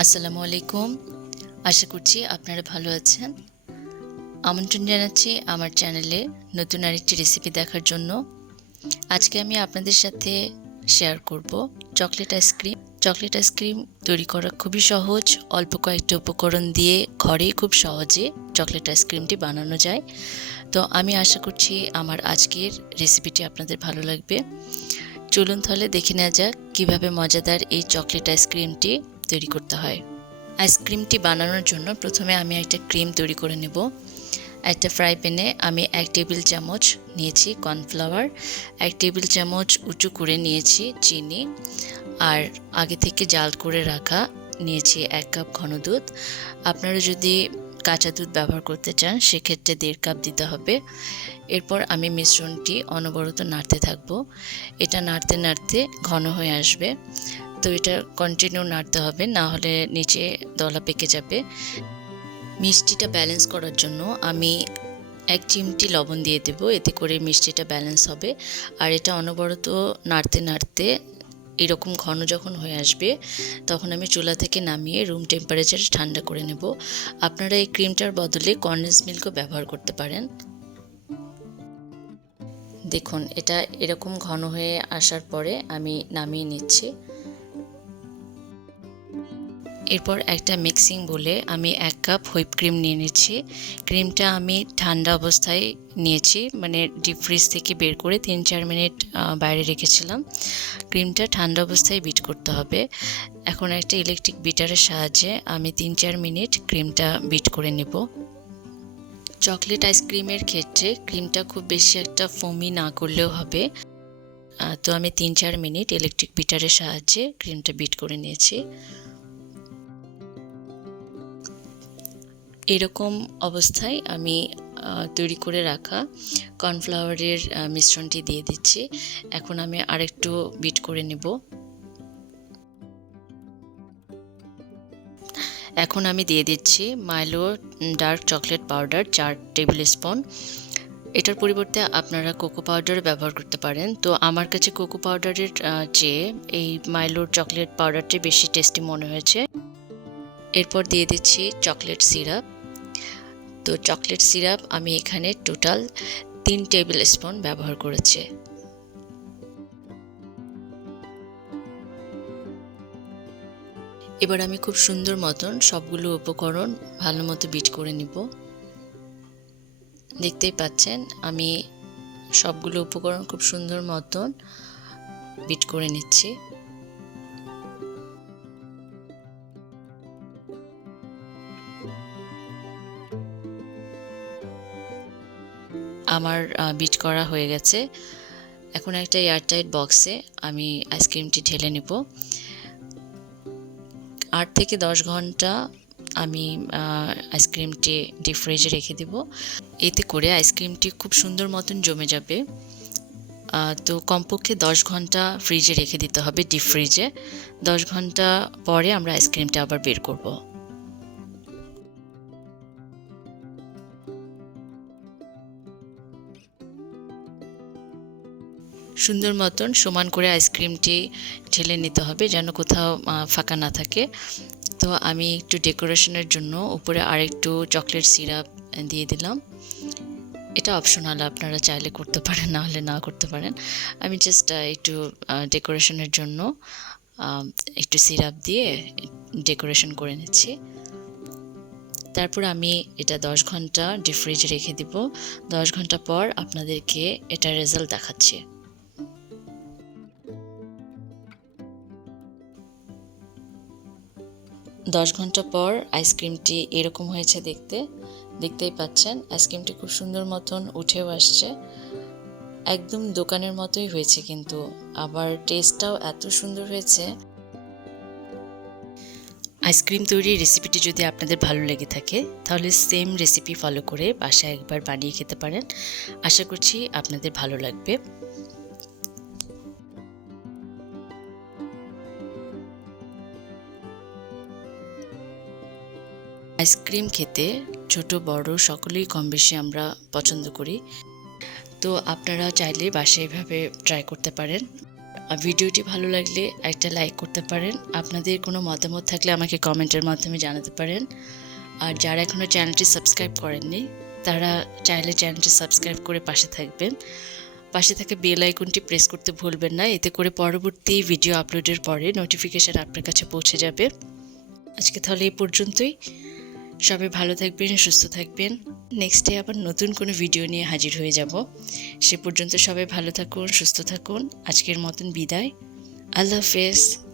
আসসালামু আলাইকুম। আশা করছি আপনারা ভালো আছেন। আমন্ত্রণ জানাচ্ছি আমার চ্যানেলে নতুন আরেকটি রেসিপি দেখার জন্য। আজকে আমি আপনাদের সাথে শেয়ার করব চকলেট আইসক্রিম চকলেট আইসক্রিম তৈরি করা খুবই সহজ। অল্প কয়েকটি উপকরণ দিয়ে ঘরেই খুব সহজে চকলেট আইসক্রিমটি বানানো যায়। তো আমি আশা করছি আমার আজকের রেসিপিটি আপনাদের ভালো লাগবে। চলুন তাহলে দেখে নেওয়া যাক কীভাবে মজাদার এই চকলেট আইসক্রিমটি তৈরি করতে হয়। আইসক্রিমটি বানানোর জন্য প্রথমে আমি একটা ক্রিম তৈরি করে নেব। একটা ফ্রাই প্যানে আমি এক টেবিল চামচ নিয়েছি কর্নফ্লাওয়ার এক টেবিল চামচ উঁচু করে নিয়েছি চিনি, আর আগে থেকে জাল করে রাখা নিয়েছি এক কাপ ঘন দুধ আপনারা যদি কাঁচা দুধ ব্যবহার করতে চান, সেক্ষেত্রে দেড় কাপ দিতে হবে। এরপর আমি মিশ্রণটি অনবরত নাড়তে থাকব। এটা নাড়তে নাড়তে ঘন হয়ে আসবে। তো এটা কন্টিনিউ নাড়তে হবে, না হলে নিচে দলা পেকে যাবে। মিষ্টিটা ব্যালেন্স করার জন্য আমি এক চিমটি লবণ দিয়ে দেবো। এতে করে মিষ্টিটা ব্যালেন্স হবে। আর এটা অনবরত নাড়তে নাড়তে এরকম ঘন যখন হয়ে আসবে, তখন আমি চুলা থেকে নামিয়ে রুম টেম্পারেচারে ঠান্ডা করে নেব। আপনারা এই ক্রিমটার বদলে কর্নেস মিল্কও ব্যবহার করতে পারেন। দেখুন, এটা এরকম ঘন হয়ে আসার পরে আমি নামিয়ে নিচ্ছি। এরপর একটা মিক্সিং বলে আমি এক কাপ হুইপ ক্রিম নিয়ে নিচ্ছি। ক্রিমটা আমি ঠান্ডা অবস্থায় নিয়েছি মানে ডিপ ফ্রিজ থেকে বের করে তিন চার মিনিট বাইরে রেখেছিলাম। ক্রিমটা ঠান্ডা অবস্থায় বিট করতে হবে। এখন একটা ইলেকট্রিক বিটারের সাহায্যে আমি তিন চার মিনিট ক্রিমটা বিট করে নেব। চকলেট আইসক্রিমের ক্ষেত্রে ক্রিমটা খুব বেশি একটা ফোমি না করলেও হবে। তো আমি তিন চার মিনিট ইলেকট্রিক বিটারের সাহায্যে ক্রিমটা বিট করে নিয়েছি। এরকম অবস্থায় আমি তৈরি করে রাখা কর্নফ্লাওয়ারের মিশ্রণটি দিয়ে দিচ্ছি। এখন আমি আরেকটু বিট করে নেব। এখন আমি দিয়ে দিচ্ছি মাইলো ডার্ক চকলেট পাউডার চার টেবিল স্পুন। এটার পরিবর্তে আপনারা কোকো পাউডার ব্যবহার করতে পারেন। তো আমার কাছে কোকো পাউডারের চেয়ে এই মাইলোর চকলেট পাউডারটি বেশি টেস্টি মনে হয়েছে। এরপর দিয়ে দিচ্ছি চকলেট সিরাপ। তো চকলেট সিরাপ আমি এখানে টোটাল তিন টেবিল স্পুন ব্যবহার করেছি। এবার আমি খুব সুন্দর মতন সবগুলো উপকরণ ভালো মতো বিট করে নিব। দেখতেই পাচ্ছেন, আমি সবগুলো উপকরণ খুব সুন্দর মতন বিট করে নিচ্ছি। আমার বিট করা হয়ে গেছে। এখন একটা এয়ারটাইট বক্সে আমি আইসক্রিমটি ঢেলে নেব। আট থেকে দশ ঘণ্টা আমি আইসক্রিমটি ডিপ ফ্রিজে রেখে দেব। এতে করে আইসক্রিমটি খুব সুন্দর মতন জমে যাবে। তো কমপক্ষে দশ ঘণ্টা ফ্রিজে রেখে দিতে হবে ডিপ ফ্রিজে দশ ঘণ্টা পরে আমরা আইসক্রিমটা আবার বের করব। সুন্দর মতন সমান করে আইসক্রিমটি ঢেলে নিতে হবে যেন কোথাও ফাঁকা না থাকে। তো আমি একটু ডেকোরেশনের জন্য উপরে আরেকটু চকলেট সিরাপ দিয়ে দিলাম। এটা অপশনাল, আপনারা চাইলে করতে পারেন, না হলে না করতে পারেন। আমি জাস্ট একটু ডেকোরেশনের জন্য একটু সিরাপ দিয়ে ডেকোরেশন করে নিচ্ছি। তারপর আমি এটা দশ ঘণ্টা ডিপ ফ্রিজে রেখে দিব। দশ ঘণ্টা পর আপনাদেরকে এটা রেজাল্ট দেখাচ্ছি। দশ ঘণ্টা পর আইসক্রিমটি এরকম হয়েছে দেখতে। দেখতেই পাচ্ছেন, আইসক্রিমটি খুব সুন্দর মতন উঠেও আসছে। একদম দোকানের মতোই হয়েছে কিন্তু, আবার টেস্টটাও এত সুন্দর হয়েছে। আইসক্রিম তৈরির রেসিপিটি যদি আপনাদের ভালো লেগে থাকে, তাহলে সেম রেসিপি ফলো করে বাসায় একবার বানিয়ে খেতে পারেন। আশা করছি আপনাদের ভালো লাগবে। আইসক্রিম খেতে ছোট, বড় সকলেই কম বেশি আমরা পছন্দ করি। তো আপনারা চাইলে বাসায় এভাবে ট্রাই করতে পারেন। ভিডিওটি ভালো লাগলে একটা লাইক করতে পারেন। আপনাদের কোনো মতামত থাকলে আমাকে কমেন্টের মাধ্যমে জানাতে পারেন। আর যারা এখনও চ্যানেলটি সাবস্ক্রাইব করেননি, তারা চাইলে চ্যানেলটি সাবস্ক্রাইব করে পাশে থাকবেন। পাশে থাকা বেল আইকনটি প্রেস করতে ভুলবেন না। এতে করে পরবর্তী ভিডিও আপলোডের পরে নোটিফিকেশান আপনার কাছে পৌঁছে যাবে। আজকে তাহলে এই পর্যন্তই। সবাই ভালো থাকবেন, সুস্থ থাকবেন। নেক্সট ডে আবার নতুন কোনো ভিডিও নিয়ে হাজির হয়ে যাব। সে পর্যন্ত সবাই ভালো থাকুন, সুস্থ থাকুন। আজকের মতন বিদায়। আল্লাহ হাফেজ।